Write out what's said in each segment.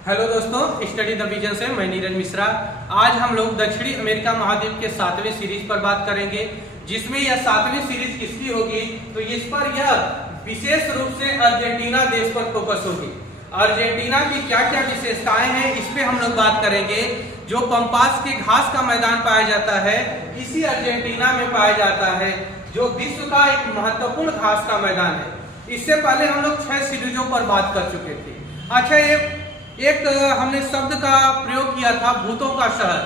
Hello दोस्तों, study the vision से मैं नीरज मिश्रा। आज हम लोग दक्षिणी अमेरिका महाद्वीप के 7वें सीरीज पर बात करेंगे, जिसमें यह 7वीं सीरीज किसकी होगी तो इस पर यह विशेष रूप से अर्जेंटीना देश पर फोकस होगी। अर्जेंटीना की क्या क्या विशेषताएं हैं इस पे हम लोग बात करेंगे। जो पंपास के घास का मैदान पाया जाता है इसी अर्जेंटीना में पाया जाता है, जो विश्व का एक महत्वपूर्ण घास का मैदान है। इससे पहले हम लोग 6 सीरीजों पर बात कर चुके थे। अच्छा, एक हमने शब्द का प्रयोग किया था, भूतों का शहर।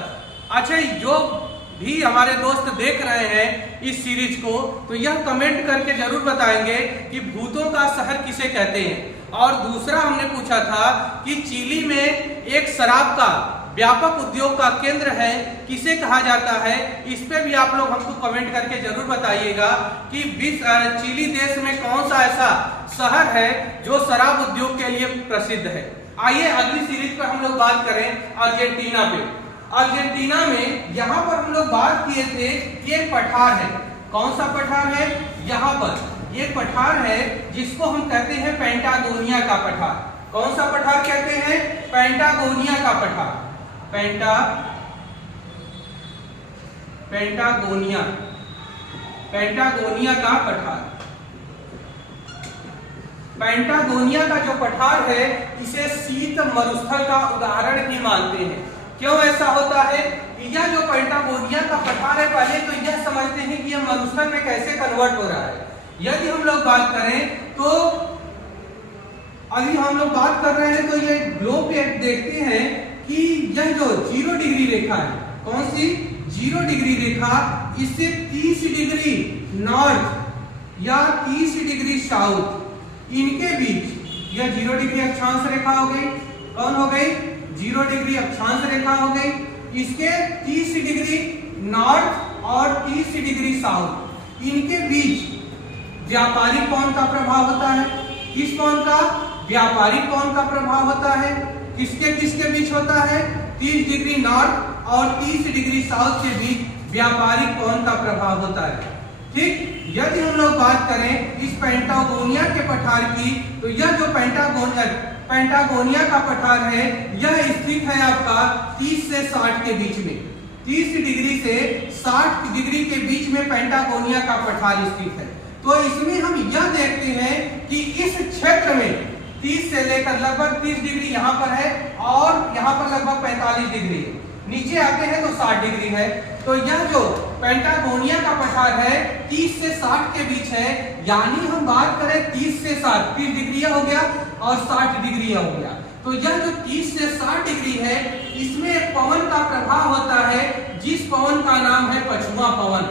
अच्छा, जो भी हमारे दोस्त देख रहे हैं इस सीरीज को तो यह कमेंट करके जरूर बताएंगे कि भूतों का शहर किसे कहते हैं। और दूसरा हमने पूछा था कि चिली में एक शराब का व्यापक उद्योग का केंद्र है, किसे कहा जाता है। इस पे भी आप लोग हमको कमेंट करके जरूर बताइएगा कि चिली देश में कौन सा ऐसा शहर है जो शराब उद्योग के लिए प्रसिद्ध है। आइए अगली सीरीज पर हम लोग बात करें अर्जेंटीना पे। अर्जेंटीना में यहाँ पर हम लोग बात किए थे कि एक पठार है। कौन सा पठार है? यहाँ पर एक पठार है जिसको हम कहते हैं पेंटागोनिया का पठार। कौन सा पठार कहते हैं? पेंटागोनिया का पठार। पेंटागोनिया का पठार। पेंटागोनिया का जो पठार है इसे शीत मरुस्थल का उदाहरण भी मानते हैं। क्यों ऐसा होता है? यह जो पेंटागोनिया का पठार है, पहले तो यह समझते हैं कि यह मरुस्थल में कैसे कन्वर्ट हो रहा है। यदि हम लोग बात करें तो अभी हम लोग बात कर रहे हैं तो ये ग्लोब पे देखते हैं कि यह जो 0 डिग्री रेखा है, कौन सी 0 डिग्री रेखा, इससे 30 डिग्री नॉर्थ या 30 डिग्री साउथ इनके बीच यह 0 डिग्री अक्षांश रेखा हो गई। कौन हो गई? 0 डिग्री अक्षांश रेखा हो गई। इसके 30 डिग्री नॉर्थ और 30 डिग्री साउथ इनके बीच व्यापारिक कोण का प्रभाव होता है। किस कोण का? व्यापारिक कोण का प्रभाव होता है। किसके किसके बीच होता है? 30 डिग्री नॉर्थ और 30 डिग्री साउथ के बीच व्यापारिक कोण का प्रभाव होता है। ठीक, यदि हम लोग बात करें इस पेंटागोनिया के पठार की तो यह जो पेंटागोनिया का पठार है यह स्थित है आपका 30 से 60 के बीच में। 30 डिग्री से 60 डिग्री के बीच में पेंटागोनिया का पठार स्थित है। तो इसमें हम यह देखते हैं कि इस क्षेत्र में 30 से लेकर लगभग 30 डिग्री यहाँ पर है और यहाँ पर लगभग 45 डिग्री है। नीचे आते हैं तो 60 डिग्री है। तो यह जो पेंटागोनिया का पठार है 30 से 60 के बीच है, यानी हम बात करें 30 से 60, 30 डिग्री हो गया और 60 डिग्री हो गया। तो यह जो 30 से 60 डिग्री है इसमें एक पवन का प्रभाव होता है, जिस पवन का नाम है पछुआ पवन।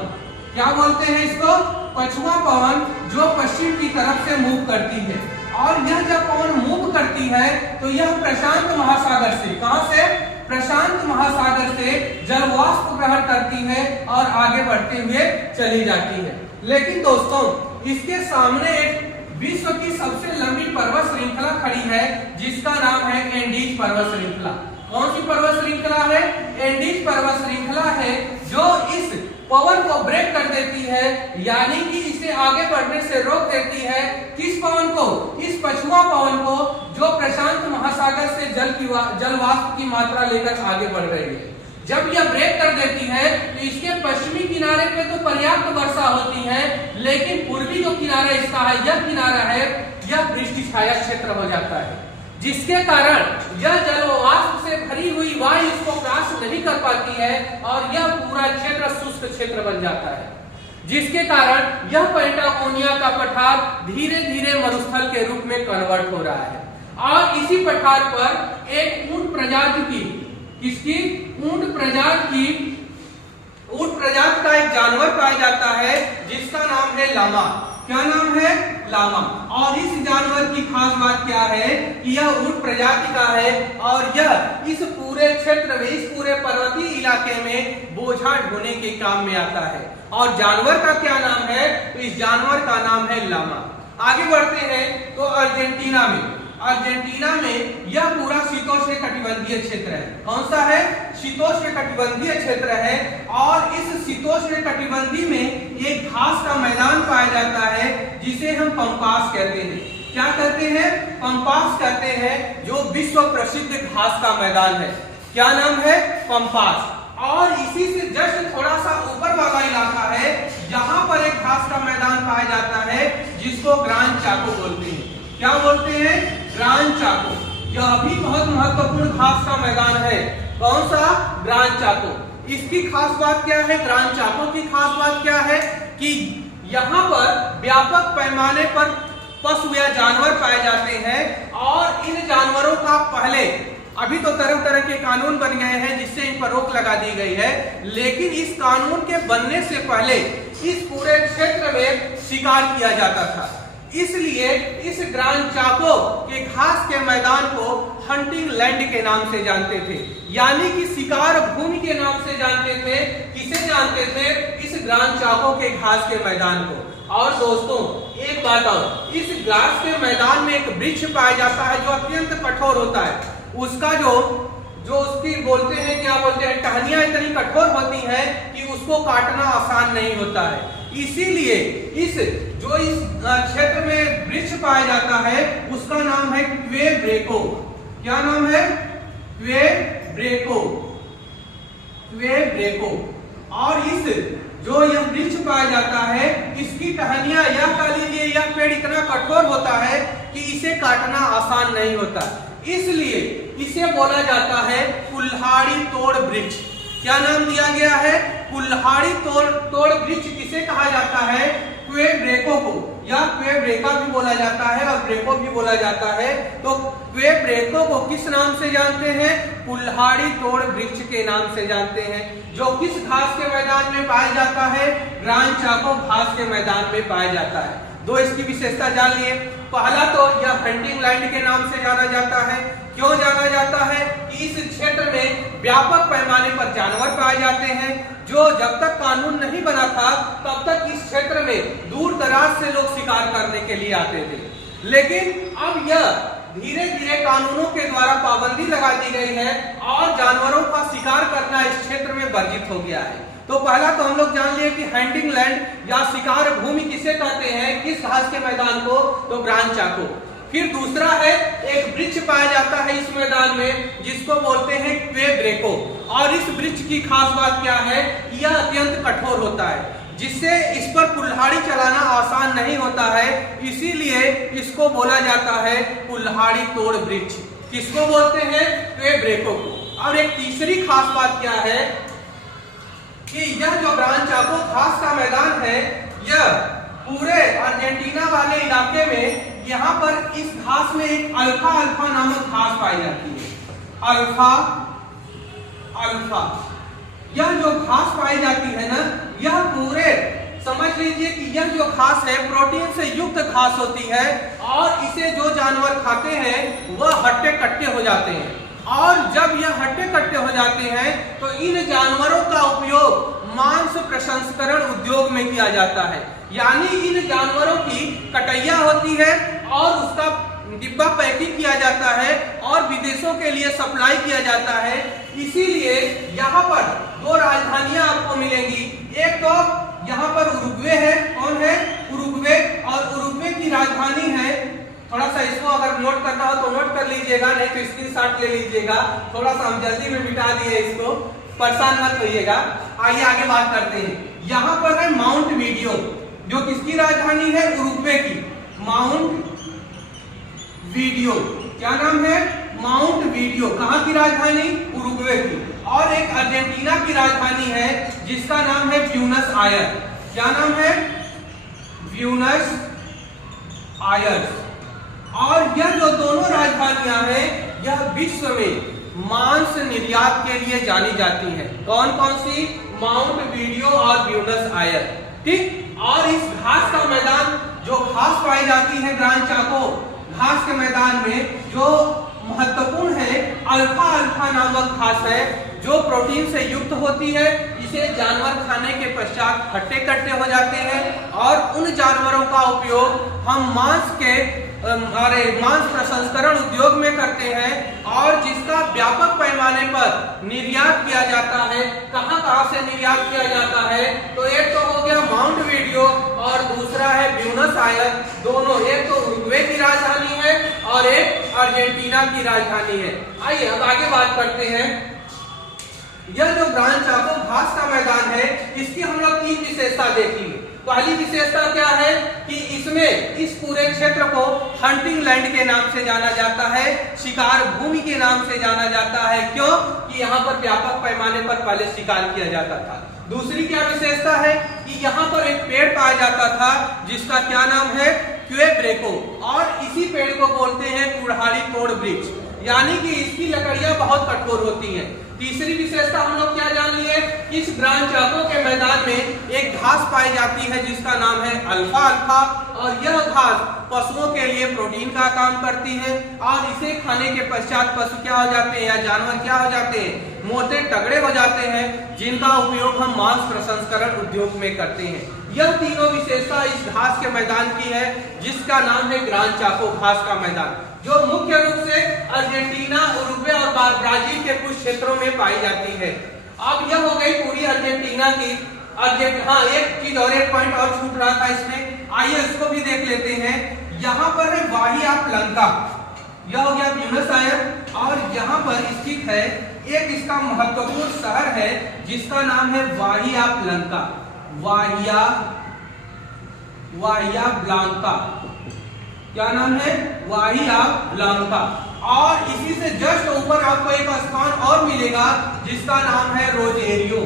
क्या बोलते हैं इसको? पछुआ पवन, जो पश्चिम की तरफ से मूव करती है। और यह जब पवन मूव करती है तो यह प्रशांत महासागर से, कहां से? प्रशांत महासागर से जलवाष्प ग्रहण करती है और आगे बढ़ते हुए चली जाती है। लेकिन दोस्तों, इसके सामने एक विश्व की सबसे लंबी पर्वत श्रृंखला खड़ी है जिसका नाम है एंडीज पर्वत श्रृंखला। कौन सी पर्वत श्रृंखला है? एंडीज पर्वत श्रृंखला है, जो इस पवन को ब्रेक कर देती है, यानी कि इसे आगे बढ़ने से रोक देती है। किस पवन को? इस पछुआ पवन को, जो प्रशांत महासागर से जलवाष्प की मात्रा लेकर आगे बढ़ रही है। जब यह ब्रेक कर देती है तो इसके पश्चिमी किनारे पे तो पर्याप्त वर्षा होती है, लेकिन पूर्वी जो किनारा इसका है, यह किनारा है, यह वृष्टि छाया क्षेत्र हो जाता है, जिसके कारण यह जलवाष्प से भरी हुई वायु इसको क्रॉस नहीं कर पाती है और यह पूरा क्षेत्र शुष्क क्षेत्र बन जाता है, जिसके कारण यह पेंटागोनिया का पठार धीरे धीरे मरुस्थल के रूप में कन्वर्ट हो रहा है। और इसी पठार पर एक ऊंट प्रजाति की, किसकी? ऊंट प्रजाति का एक जानवर पाया जाता है जिसका नाम है लामा। क्या नाम है? लामा। और इस जानवर की खास बात क्या है कि यह ऊंट प्रजाति का है और यह इस पूरे क्षेत्र में, इस पूरे पर्वतीय इलाके में बोझा ढोने के काम में आता है। और जानवर का क्या नाम है? तो इस जानवर का नाम है लामा। आगे बढ़ते हैं तो अर्जेंटीना में यह पूरा शीतोष्ण कटिबंधीय क्षेत्र है। कौन सा है? शीतोष्ण कटिबंधीय क्षेत्र है। और इस शीतोष्ण कटिबंधी में एक घास का मैदान पाया जाता है जिसे हम पंपास कहते हैं। क्या कहते हैं? पंपास कहते हैं, जो विश्व प्रसिद्ध घास का मैदान है। क्या नाम है? पंपास। और इसी से जस्ट थोड़ा सा ऊपर वाला इलाका है, यहाँ पर एक घास का मैदान पाया जाता है जिसको ग्रांड चाको बोलते हैं। क्या बोलते हैं? ग्रांड चाको। यह भी बहुत महत्वपूर्ण घास का मैदान है। कौन सा? ग्रांड चाको। इसकी खास बात क्या है? ग्रांड चाको की खास बात क्या है कि यहाँ पर व्यापक पैमाने पर पशु या जानवर पाए जाते हैं, और इन जानवरों का पहले, अभी तो तरह तरह के कानून बन गए हैं जिससे इन पर रोक लगा दी गई है, लेकिन इस कानून के बनने से पहले इस पूरे क्षेत्र में शिकार किया जाता था। इसलिए इस ग्रांड चाको के घास के मैदान को हंटिंग लैंड के नाम से जानते थे, यानी कि शिकार भूमि के नाम से जानते थे। किसे जानते थे? इस ग्रांड चाको के घास के मैदान को। और दोस्तों एक बात और, इस घास के मैदान में एक वृक्ष पाया जाता है जो अत्यंत कठोर होता है। उसका जो उसकी बोलते हैं, क्या बोलते हैं, टहनियां इतनी कठोर होती हैं कि उसको काटना आसान नहीं होता है। इसीलिए इस क्षेत्र में वृक्ष पाया जाता है उसका नाम है क्वेब्रेको। क्या नाम है? क्वेब्रेको। क्वेब्रेको। और यह वृक्ष पाया जाता है, इसकी टहनियां या कह लीजिए यह पेड़ इतना कठोर होता है कि इसे काटना आसान नहीं होता, इसलिए इसे बोला जाता है कुल्हाड़ी तोड़ वृक्ष। क्या नाम दिया गया है? कुल्हाड़ी तोड़ वृक्ष। किसे कहा जाता है? क्वेब्रेको को, या क्वेब्रेका भी बोला जाता है और ब्रेको भी बोला जाता है। तो क्वेब्रेको को किस नाम से जानते हैं? कुल्हाड़ी तोड़ वृक्ष के नाम से जानते हैं, जो किस घास के मैदान में पाया जाता है? ग्रांड चाको घास के मैदान में पाया जाता है। दो इसकी विशेषता जान लिए। पहला तो यह हंटिंग लैंड के नाम से जाना जाता है। क्यों जाना जाता है? कि इस क्षेत्र में व्यापक पैमाने पर जानवर पाए जाते हैं, जो जब तक कानून नहीं बना था तब तक इस क्षेत्र में दूर दराज से लोग शिकार करने के लिए आते थे। लेकिन अब यह धीरे धीरे कानूनों के द्वारा पाबंदी लगा दी गई है और जानवरों का शिकार करना इस क्षेत्र में वर्जित हो गया है। तो पहला तो हम लोग जान लिए कि हंटिंग लैंड या शिकार भूमि किसे कहते हैं, किस घास के मैदान को? तो ग्रांड चाको। फिर दूसरा है, एक वृक्ष पाया जाता है इस मैदान में जिसको बोलते हैं क्वेब्रेको। और इस वृक्ष की खास बात क्या है? यह अत्यंत कठोर होता है, जिससे इस पर कुल्हाड़ी चलाना आसान नहीं होता है, इसीलिए इसको बोला जाता है कुल्हाड़ी तोड़ वृक्ष। किसको बोलते हैं? क्वेब्रेको को। और एक तीसरी खास बात क्या है कि यह जो ग्रांड चाको घास का मैदान है, यह पूरे अर्जेंटीना वाले इलाके में, यहाँ पर इस घास में एक अल्फा अल्फा नामक घास पाई जाती है। अल्फा अल्फा यह जो घास पाई जाती है ना, यह पूरे समझ लीजिए कि यह जो घास है प्रोटीन से युक्त घास होती है, और इसे जो जानवर खाते हैं वह हट्टे कट्टे हो जाते हैं। और जब यह हट्टे कट्टे हो जाते हैं तो इन जानवरों का उपयोग मांस प्रसंस्करण उद्योग में किया जाता है, यानी इन जानवरों की कटैया होती है और उसका डिब्बा पैकिंग किया जाता है और विदेशों के लिए सप्लाई किया जाता है। इसीलिए यहाँ पर दो राजधानियां आपको मिलेंगी। एक तो यहाँ पर उरुग्वे है। कौन है? उरुग्वे। और उरुग्वे की राजधानी है, थोड़ा सा इसको अगर नोट करना हो तो नोट कर लीजिएगा, नहीं तो स्क्रीनशॉट ले लीजिएगा। थोड़ा सा हम जल्दी में मिटा दिए इसको, परेशान मत होइएगा। आइए आगे बात करते हैं। यहाँ पर है माउंट वीडियो, जो किसकी राजधानी है? उरुग्वे की। Mount video. क्या नाम है? Mount video. कहाँ की राजधानी? उरुग्वे की। और एक अर्जेंटीना की राजधानी है जिसका नाम है ब्यूनस आयर्स। क्या नाम है? Buenos Aires. और यह जो दोनों राजधानियां हैं, यह विश्व में मांस निर्यात के लिए जानी जाती हैं। कौन कौन सी? माउंट वीडियो और ब्यूनस आयर्स। ठीक। और इस घास का मैदान, जो घास पाई जाती है ग्रांड चाको घास के मैदान में, जो महत्वपूर्ण है, अल्फा अल्फा नामक घास है, जो प्रोटीन से युक्त होती है। इसे जानवर खाने के पश्चात हट्टे कट्टे हो जाते हैं और उन जानवरों का उपयोग हम मांस प्रसंस्करण उद्योग में करते हैं, और जिसका व्यापक पैमाने पर निर्यात किया जाता है। कहां कहां से निर्यात किया जाता है? तो एक तो हो गया माउंट वीडियो और दूसरा है ब्यूनस आयर्स। दोनों, एक तो उरुग्वे की राजधानी है और एक अर्जेंटीना की राजधानी है। आइए अब आगे बात करते हैं। यह जो ग्रान चाको घास का मैदान है, इसकी हम लोग 3 विशेषता देखेंगे। पहली विशेषता क्या है कि इसमें इस पूरे क्षेत्र को हंटिंग लैंड के नाम से जाना जाता है, शिकार भूमि के नाम से जाना जाता है। क्यों? कि यहाँ पर व्यापक पैमाने पर पहले शिकार किया जाता था। दूसरी क्या विशेषता है कि यहाँ पर एक पेड़ पाया जाता था जिसका क्या नाम है, क्वेब्रेको, और इसी पेड़ को बोलते हैं कुल्हाड़ी तोड़ वृक्ष, यानी कि इसकी लकड़ियां बहुत कठोर होती हैं। तीसरी विशेषता हम लोग क्या जान लिए, इस ग्रान चाको के मैदान में एक घास पाई जाती है जिसका नाम है अल्फा अल्फा, और यह घास पशुओं के लिए प्रोटीन का काम करती है, और इसे खाने के पश्चात पशु क्या हो जाते हैं या जानवर क्या हो जाते हैं, मोटे तगड़े हो जाते हैं, जिनका उपयोग हम मांस प्रसंस्करण उद्योग में करते हैं। यह तीनों विशेषता इस घास के मैदान की है जिसका नाम है ग्रान चाको घास का मैदान, जो मुख्य रूप से अर्जेंटीना, उरुग्वे और ब्राजील के कुछ क्षेत्रों में पाई जाती है। अब यह हो गई पूरी अर्जेंटीना की। हाँ, एक चीज और, एक पॉइंट और छूट रहा था इसमें, आइए इसको भी देख लेते हैं। यहाँ पर है बाहिया प्लंका, यह हो गया ब्यूनस आयर्स, और यहाँ पर स्थित है एक इसका महत्वपूर्ण शहर है जिसका नाम है वाहिया प्लंका, वाहिया ब्लांका। क्या नाम है? वाहिया ब्लांका। और इसी से जस्ट ऊपर आपको एक स्थान और मिलेगा जिसका नाम है रोजेरियो।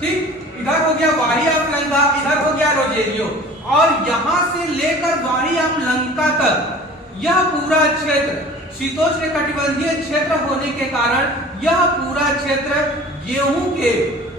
ठीक, इधर हो गया वाहिया प्लंका, इधर हो गया रोजेरियो, और यहां से लेकर वाहिया प्लंका तक यह पूरा क्षेत्र शीतोष्ण कटिबंधीय क्षेत्र होने के कारण यह पूरा क्षेत्र गेहूं के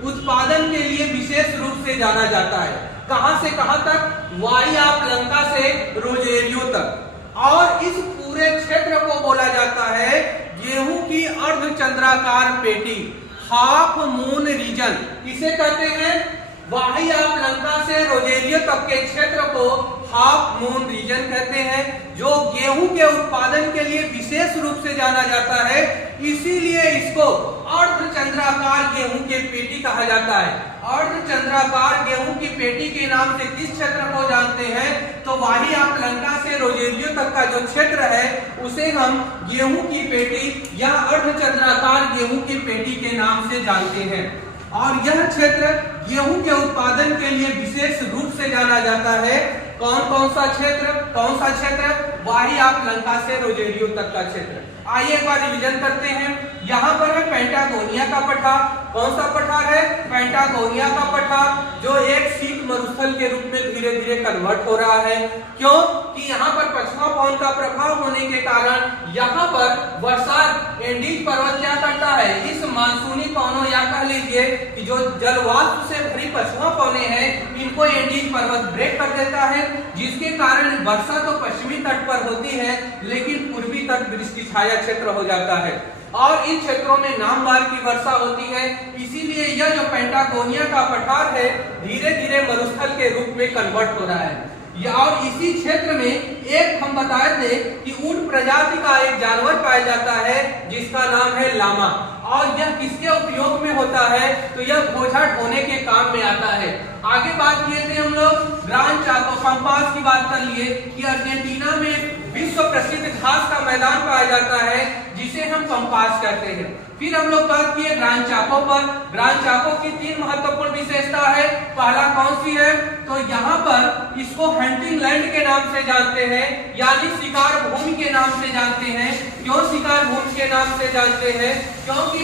उत्पादन के लिए विशेष रूप से जाना जाता है। कहां से कहां तक? वाहिया प्लंका से रोजेरियो तक। और इस पूरे क्षेत्र को बोला जाता है गेहूं की अर्धचंद्राकार पेटी, हाफ मून रीजन। इसे कहते हैं वाहिया प्लंका से रोजेरियो तक के क्षेत्र को हाफ मून रीजन कहते हैं, जो गेहूं के उत्पादन के लिए विशेष रूप से जाना जाता है। इसीलिए इसको अर्धचंद्राकार गेहूं की पेटी कहा जाता है। अर्धचंद्राकार गेहूं की पेटी के नाम से किस क्षेत्र को जानते हैं? तो वाहिया प्लंका से रोजेरियो तक का जो क्षेत्र है उसे हम गेहूं की पेटी या अर्धचंद्राकार गेहूं की पेटी के नाम से जानते हैं। और यह क्षेत्र गेहूं के उत्पादन के लिए विशेष रूप से जाना जाता है। कौन सा क्षेत्र? वाहिया प्लंका से रोजेरियो तक का क्षेत्र। आइए एक बार रिवीजन करते हैं। यहाँ पर है पैटागोनिया का पठार। कौन सा पठार है? पैटागोनिया का पठार, जो एक शीत मरुस्थल के रूप में धीरे धीरे कन्वर्ट हो रहा है। क्यों? कि यहाँ पर पछुआ पवन का प्रभाव होने के कारण यहाँ पर बरसात एंडीज पर्वत क्या करता है, इस मानसूनी पवनों या कह लीजिए कि जो जलवाष्प से भरी पछुआ पवनें हैं, इनको एंडीज पर्वत ब्रेक कर देता है, जिसके कारण वर्षा तो पश्चिमी तट पर होती है लेकिन पूर्वी तट वृष्टि छाया क्षेत्र हो जाता है, और इन क्षेत्रों में नाममात्र की वर्षा होती है। इसीलिए यह जो पैटागोनिया का पठार है धीरे धीरे मरुस्थल के रूप में कन्वर्ट हो रहा है। और इसी क्षेत्र में एक हम बताए थे कि ऊंट प्रजाति का एक जानवर पाया जाता है जिसका नाम है लामा, और यह किसके उपयोग में होता है? तो यह बोझा ढोने के काम में आता है। आगे बात किए थे हम लोग ग्रान चाको पंपास की बात कर लिए कि अर्जेंटीना में विश्व प्रसिद्ध घास का मैदान पाया जाता है जिसे हम पंपास कहते हैं। फिर हम लोग बात किए ग्रान चाको पर। ग्रान चाको की 3 महत्वपूर्ण विशेषता है। पहला कौन सी है? तो यहाँ पर इसको हंटिंग लैंड के नाम से जानते हैं, यानी शिकार भूमि के नाम से जानते हैं। क्यों शिकार भूमि के नाम से जानते हैं? क्योंकि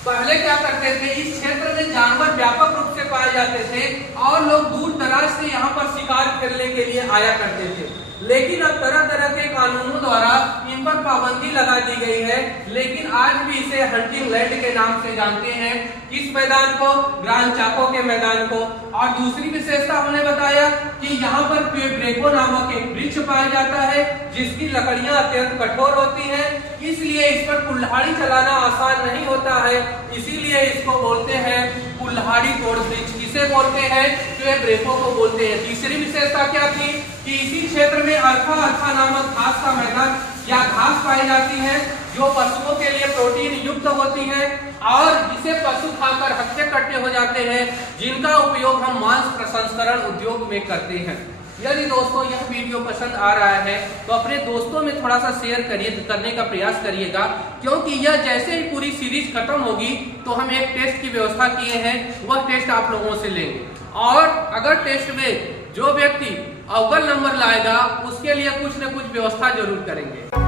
पहले क्या करते थे, इस क्षेत्र में जानवर व्यापक रूप से पाए जाते थे और लोग दूर दराज से यहाँ पर शिकार खेलने के लिए आया करते थे। लेकिन अब तरह तरह के कानूनों द्वारा इन पर पाबंदी लगा दी गई है, लेकिन आज भी इसे हंटिंग लैंड के नाम से जानते हैं। किस मैदान को? ग्रान चाको के मैदान को। और दूसरी विशेषता हमने बताया कि यहाँ पर क्वेब्रेको नामक एक वृक्ष पाया जाता है जिसकी लकड़ियां अत्यंत कठोर होती हैं, इसलिए इस पर कुल्हाड़ी चलाना आसान नहीं होता है, इसीलिए इसको बोलते हैं कुल्हाड़ी तोड़ वृक्ष। किसे बोलते हैं? क्वेब्रेको को बोलते हैं। तीसरी विशेषता क्या थी कि इसी क्षेत्र में अल्फा अल्फा नामक घास का मैदान या घास पाई जाती है जो पशुओं के लिए प्रोटीन युक्त होती है और जिसे पशु खाकर हत्या करते हो जाते हैं, जिनका उपयोग हम मांस प्रसंस्करण उद्योग में करते हैं। यदि दोस्तों यह वीडियो पसंद आ रहा है तो अपने दोस्तों में थोड़ा सा शेयर करने का प्रयास करिएगा, क्योंकि यह जैसे ही पूरी सीरीज खत्म होगी तो हम एक टेस्ट की व्यवस्था किए हैं, वह टेस्ट आप लोगों से लेंगे और अगर टेस्ट में जो व्यक्ति अव्वल नंबर लाएगा उसके लिए कुछ न कुछ व्यवस्था जरूर करेंगे।